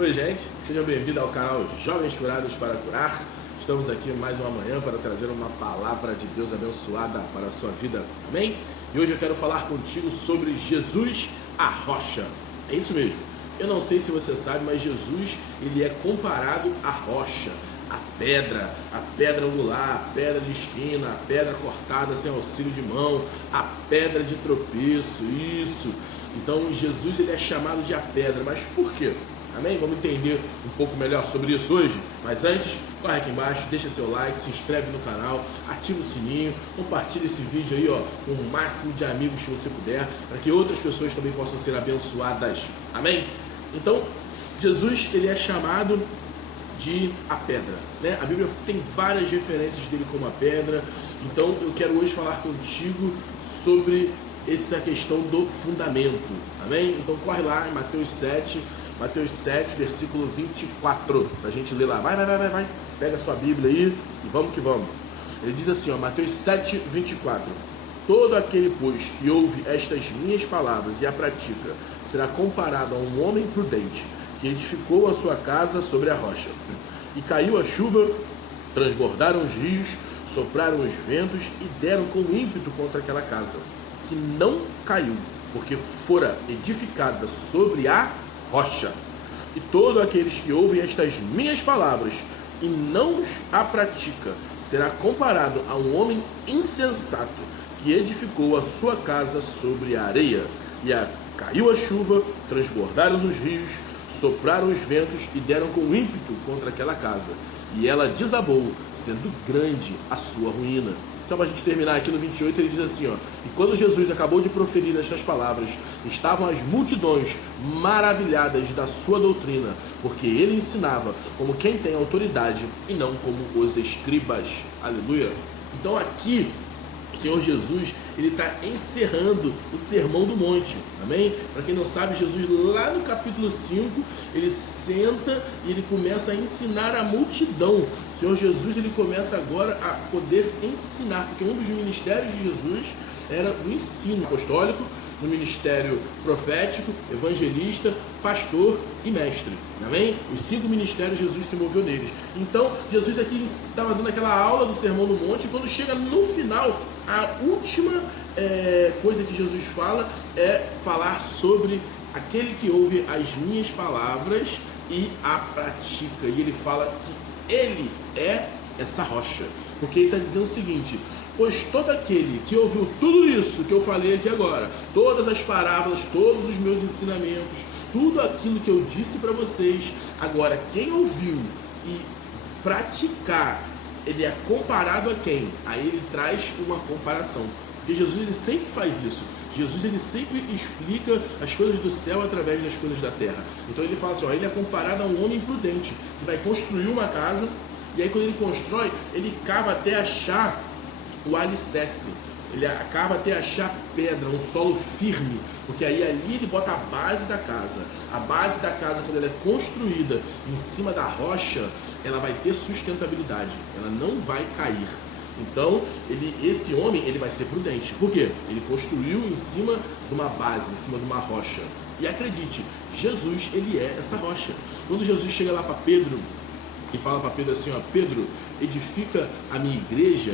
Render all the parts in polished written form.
Oi gente, sejam bem-vindos ao canal Jovens Curados para Curar. Estamos aqui mais uma manhã para trazer uma palavra de Deus abençoada para a sua vida, amém? E hoje eu quero falar contigo sobre Jesus, a rocha. É isso mesmo, eu não sei se você sabe, mas Jesus, ele é comparado à rocha, a pedra angular, a pedra de esquina, a pedra cortada sem auxílio de mão, a pedra de tropeço, isso. Então Jesus, ele é chamado de a pedra, mas por quê? Amém? Vamos entender um pouco melhor sobre isso hoje. Mas antes, corre aqui embaixo, deixa seu like, se inscreve no canal, ativa o sininho, compartilha esse vídeo aí, com o máximo de amigos que você puder, para que outras pessoas também possam ser abençoadas. Amém? Então, Jesus, ele é chamado de a pedra, né? A Bíblia tem várias referências dele como a pedra. Então, eu quero hoje falar contigo sobre essa questão do fundamento. Amém? Então, corre lá em Mateus 7, versículo 24, para a gente ler lá. Vai. Pega a sua Bíblia aí e vamos que vamos. Ele diz assim, Mateus 7, 24. Todo aquele, pois, que ouve estas minhas palavras e a pratica, será comparado a um homem prudente, que edificou a sua casa sobre a rocha. E caiu a chuva, transbordaram os rios, sopraram os ventos e deram com ímpeto contra aquela casa, que não caiu, porque fora edificada sobre a rocha. E todos aqueles que ouvem estas minhas palavras e não a pratica, será comparado a um homem insensato, que edificou a sua casa sobre a areia. E caiu a chuva, transbordaram os rios, sopraram os ventos e deram com ímpeto contra aquela casa. E ela desabou, sendo grande a sua ruína. Então, para a gente terminar aqui no 28, ele diz assim, E quando Jesus acabou de proferir estas palavras, estavam as multidões maravilhadas da sua doutrina, porque ele ensinava como quem tem autoridade e não como os escribas. Aleluia! Então aqui, o Senhor Jesus, ele está encerrando o Sermão do Monte, amém? Para quem não sabe, Jesus lá no capítulo 5, ele senta e ele começa a ensinar a multidão. O Senhor Jesus, ele começa agora a poder ensinar, porque um dos ministérios de Jesus era o ensino apostólico, no ministério profético, evangelista, pastor e mestre, amém? Os 5 ministérios Jesus se moveu neles. Então, Jesus aqui estava dando aquela aula do Sermão do Monte, e quando chega no final, a última coisa que Jesus fala é falar sobre aquele que ouve as minhas palavras e a pratica. E ele fala que ele é essa rocha, porque ele está dizendo o seguinte: pois todo aquele que ouviu tudo isso que eu falei aqui agora, todas as parábolas, todos os meus ensinamentos, tudo aquilo que eu disse para vocês, agora quem ouviu e praticar, ele é comparado a quem? Aí ele traz uma comparação, porque Jesus, ele sempre faz isso. Jesus, ele sempre explica as coisas do céu através das coisas da terra. Então ele fala assim, ele é comparado a um homem prudente, que vai construir uma casa, e aí quando ele constrói, ele cava até achar o alicerce, ele acaba até achar pedra, um solo firme, porque aí ali ele bota a base da casa. A base da casa, quando ela é construída em cima da rocha, ela vai ter sustentabilidade, ela não vai cair. Então, esse homem, ele vai ser prudente. Por quê? Ele construiu em cima de uma base, em cima de uma rocha. E acredite, Jesus, ele é essa rocha. Quando Jesus chega lá para Pedro e fala para Pedro assim, Pedro, edifica a minha igreja,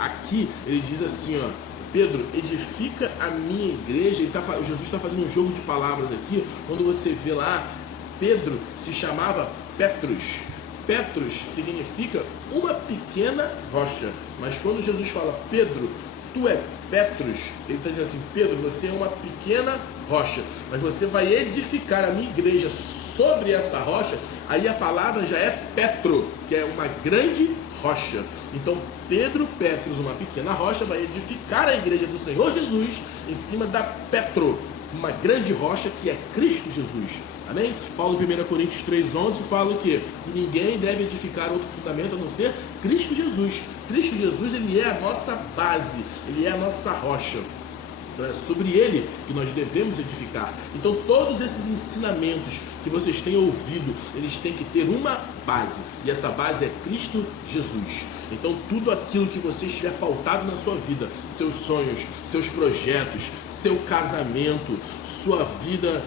aqui ele diz assim, Pedro, edifica a minha igreja. Jesus está fazendo um jogo de palavras aqui. Quando você vê lá, Pedro se chamava Petrus. Petrus significa uma pequena rocha. Mas quando Jesus fala, Pedro, tu é Petrus, ele está dizendo assim, Pedro, você é uma pequena rocha, mas você vai edificar a minha igreja sobre essa rocha. Aí a palavra já é Petro, que é uma grande rocha. Então Pedro, Petrus, uma pequena rocha, vai edificar a igreja do Senhor Jesus em cima da Petro, uma grande rocha que é Cristo Jesus. Amém? Paulo em 1 Coríntios 3,11 fala o quê? Ninguém deve edificar outro fundamento a não ser Cristo Jesus. Cristo Jesus, ele é a nossa base, ele é a nossa rocha. Então é sobre ele que nós devemos edificar. Então todos esses ensinamentos que vocês têm ouvido, eles têm que ter uma base. E essa base é Cristo Jesus. Então tudo aquilo que você estiver pautado na sua vida, seus sonhos, seus projetos, seu casamento, sua vida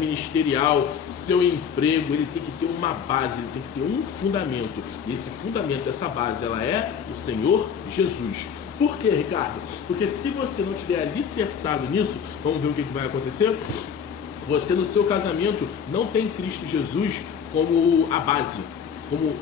ministerial, seu emprego, ele tem que ter uma base, ele tem que ter um fundamento. E esse fundamento, essa base, ela é o Senhor Jesus. Por quê, Ricardo? Porque se você não estiver alicerçado nisso, vamos ver o que vai acontecer? Você no seu casamento não tem Cristo Jesus como a base, como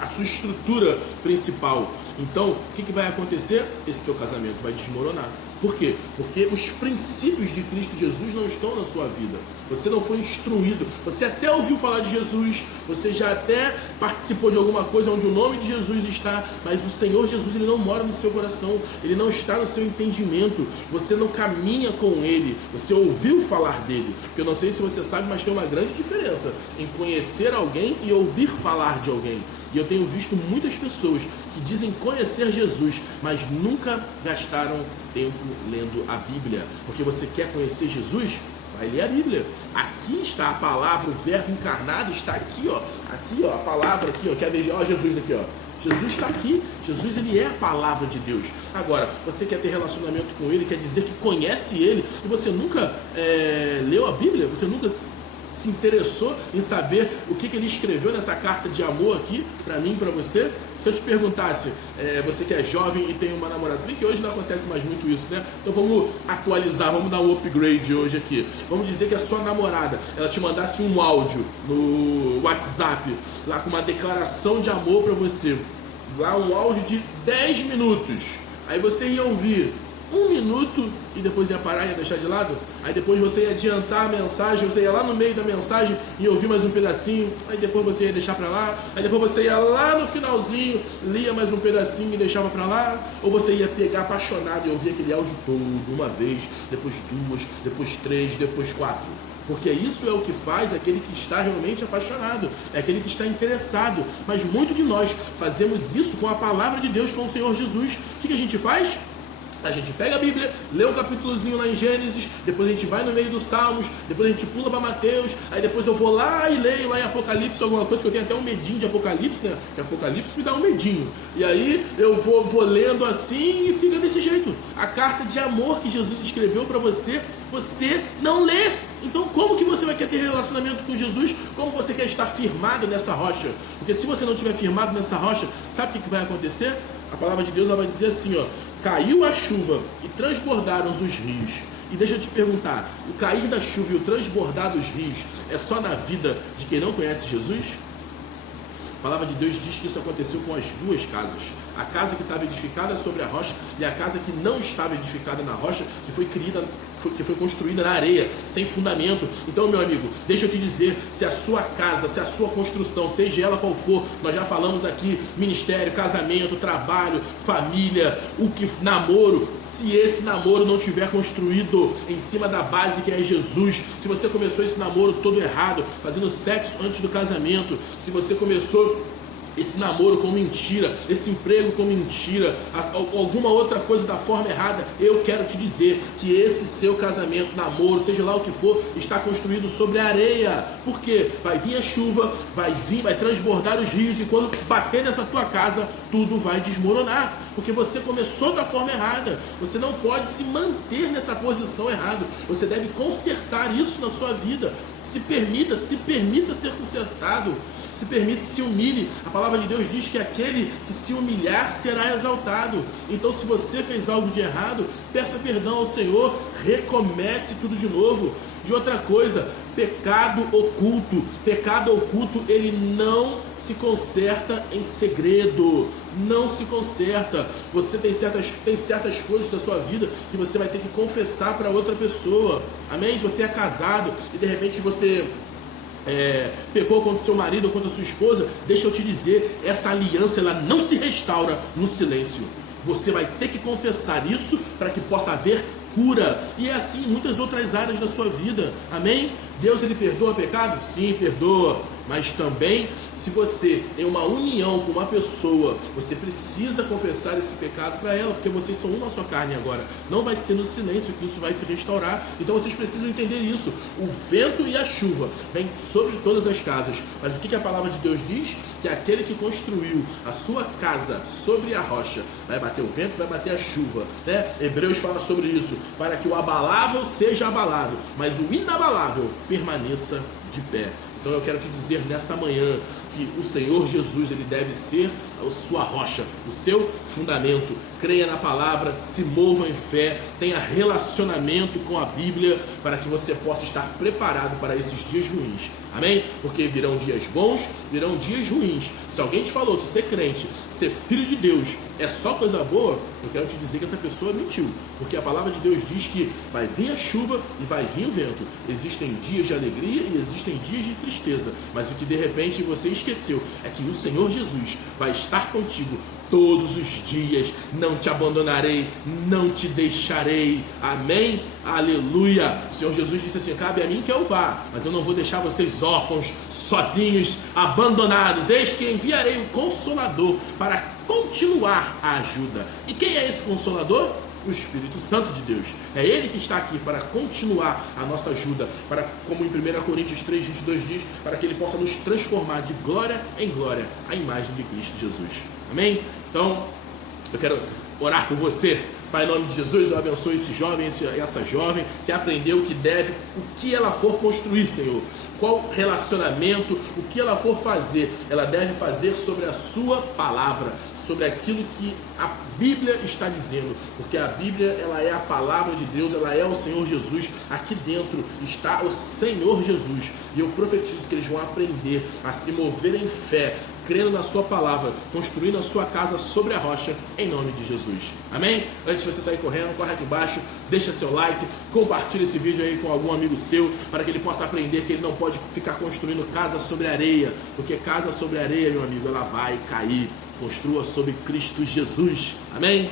a sua estrutura principal. Então, o que vai acontecer? Esse teu casamento vai desmoronar. Por quê? Porque os princípios de Cristo Jesus não estão na sua vida. Você não foi instruído. Você até ouviu falar de Jesus, você já até participou de alguma coisa onde o nome de Jesus está, mas o Senhor Jesus, ele não mora no seu coração, ele não está no seu entendimento. Você não caminha com ele, você ouviu falar dele. Eu não sei se você sabe, mas tem uma grande diferença em conhecer alguém e ouvir falar de alguém. E eu tenho visto muitas pessoas que dizem conhecer Jesus, mas nunca gastaram tempo lendo a Bíblia. Porque você quer conhecer Jesus? Vai ler a Bíblia. Aqui está a palavra, o verbo encarnado está aqui, ó. Aqui, ó, a palavra aqui, ó. Quer ver? Ó, Jesus aqui, ó. Jesus está aqui. Jesus, ele é a palavra de Deus. Agora, você quer ter relacionamento com ele, quer dizer que conhece ele, e você nunca leu a Bíblia? Você nunca se interessou em saber o que ele escreveu nessa carta de amor aqui, para mim e para você? Se eu te perguntasse, você que é jovem e tem uma namorada, se bem que hoje não acontece mais muito isso, né? Então vamos atualizar, vamos dar um upgrade hoje aqui. Vamos dizer que a sua namorada, ela te mandasse um áudio no WhatsApp, lá com uma declaração de amor para você, lá um áudio de 10 minutos, aí você ia ouvir 1 minuto e depois ia parar e ia deixar de lado. Aí depois você ia adiantar a mensagem, você ia lá no meio da mensagem e ouvir mais um pedacinho, aí depois você ia deixar pra lá, aí depois você ia lá no finalzinho, lia mais um pedacinho e deixava pra lá, ou você ia pegar apaixonado e ouvir aquele áudio todo, uma vez, depois 2, depois 3, depois 4. Porque isso é o que faz aquele que está realmente apaixonado, é aquele que está interessado. Mas muito de nós fazemos isso com a palavra de Deus, com o Senhor Jesus. O que a gente faz? A gente pega a Bíblia, lê um capítulozinho lá em Gênesis, depois a gente vai no meio dos Salmos, depois a gente pula para Mateus, aí depois eu vou lá e leio lá em Apocalipse alguma coisa, que eu tenho até um medinho de Apocalipse, né? Que Apocalipse me dá um medinho. E aí eu vou lendo assim e fica desse jeito. A carta de amor que Jesus escreveu para você, você não lê. Então como que você vai querer ter relacionamento com Jesus? Como você quer estar firmado nessa rocha? Porque se você não estiver firmado nessa rocha, sabe o que vai acontecer? A palavra de Deus ela vai dizer assim, ó: caiu a chuva e transbordaram os rios. E deixa eu te perguntar, o cair da chuva e o transbordar dos rios é só na vida de quem não conhece Jesus? A palavra de Deus diz que isso aconteceu com as duas casas. A casa que estava edificada sobre a rocha e a casa que não estava edificada na rocha, que foi construída na areia, sem fundamento. Então, meu amigo, deixa eu te dizer, se a sua casa, se a sua construção, seja ela qual for, nós já falamos aqui, ministério, casamento, trabalho, família, namoro, se esse namoro não tiver construído em cima da base que é Jesus, se você começou esse namoro todo errado, fazendo sexo antes do casamento, se você começou esse namoro com mentira, esse emprego com mentira, alguma outra coisa da forma errada, eu quero te dizer que esse seu casamento, namoro, seja lá o que for, está construído sobre a areia. Por quê? Vai vir a chuva, vai transbordar os rios, e quando bater nessa tua casa, tudo vai desmoronar, porque você começou da forma errada. Você não pode se manter nessa posição errada, você deve consertar isso na sua vida. Se permita ser consertado, se permite, se humilhe. A palavra de Deus diz que aquele que se humilhar será exaltado. Então, se você fez algo de errado, peça perdão ao Senhor, recomece tudo de novo. E outra coisa, pecado oculto, ele não se conserta em segredo, não se conserta. Você tem certas coisas da sua vida que você vai ter que confessar para outra pessoa, amém? Se você é casado e de repente você pecou contra o seu marido ou contra a sua esposa, deixa eu te dizer, essa aliança ela não se restaura no silêncio. Você vai ter que confessar isso para que possa haver cura. E é assim em muitas outras áreas da sua vida, amém? Deus, ele perdoa pecado? Sim, perdoa. Mas também, se você tem uma união com uma pessoa, você precisa confessar esse pecado para ela, porque vocês são uma só carne agora. Não vai ser no silêncio que isso vai se restaurar. Então vocês precisam entender isso. O vento e a chuva vêm sobre todas as casas. Mas o que a palavra de Deus diz? Que aquele que construiu a sua casa sobre a rocha, vai bater o vento, vai bater a chuva, né? Hebreus fala sobre isso, para que o abalável seja abalado, mas o inabalável permaneça de pé. Então eu quero te dizer nessa manhã que o Senhor Jesus, ele deve ser a sua rocha, o seu fundamento. Creia na palavra, se mova em fé, tenha relacionamento com a Bíblia para que você possa estar preparado para esses dias ruins. Amém? Porque virão dias bons, virão dias ruins. Se alguém te falou que ser crente, ser filho de Deus é só coisa boa, eu quero te dizer que essa pessoa mentiu. Porque a palavra de Deus diz que vai vir a chuva e vai vir o vento. Existem dias de alegria e existem dias de tristeza. Mas o que de repente você esqueceu é que o Senhor Jesus vai estar contigo todos os dias. Não te abandonarei, não te deixarei. Amém? Aleluia! O Senhor Jesus disse assim: cabe a mim que eu vá, mas eu não vou deixar vocês órfãos, sozinhos, abandonados. Eis que enviarei um Consolador para continuar a ajuda. E quem é esse Consolador? O Espírito Santo de Deus. É Ele que está aqui para continuar a nossa ajuda, para, como em 1 Coríntios 3:22 diz, para que Ele possa nos transformar de glória em glória à imagem de Cristo Jesus. Amém? Então, eu quero orar por você. Pai, em nome de Jesus, eu abençoo esse jovem, essa jovem que aprendeu o que deve, o que ela for construir, Senhor. Qual relacionamento, o que ela for fazer, ela deve fazer sobre a sua palavra, sobre aquilo que a Bíblia está dizendo, porque a Bíblia, ela é a palavra de Deus, ela é o Senhor Jesus. Aqui dentro está o Senhor Jesus, e eu profetizo que eles vão aprender a se mover em fé, crendo na sua palavra, construindo a sua casa sobre a rocha, em nome de Jesus. Amém? Antes de você sair correndo, corre aqui embaixo, deixa seu like, compartilha esse vídeo aí com algum amigo seu, para que ele possa aprender que ele não pode ficar construindo casa sobre areia, porque casa sobre areia, meu amigo, ela vai cair. Construa sobre Cristo Jesus. Amém?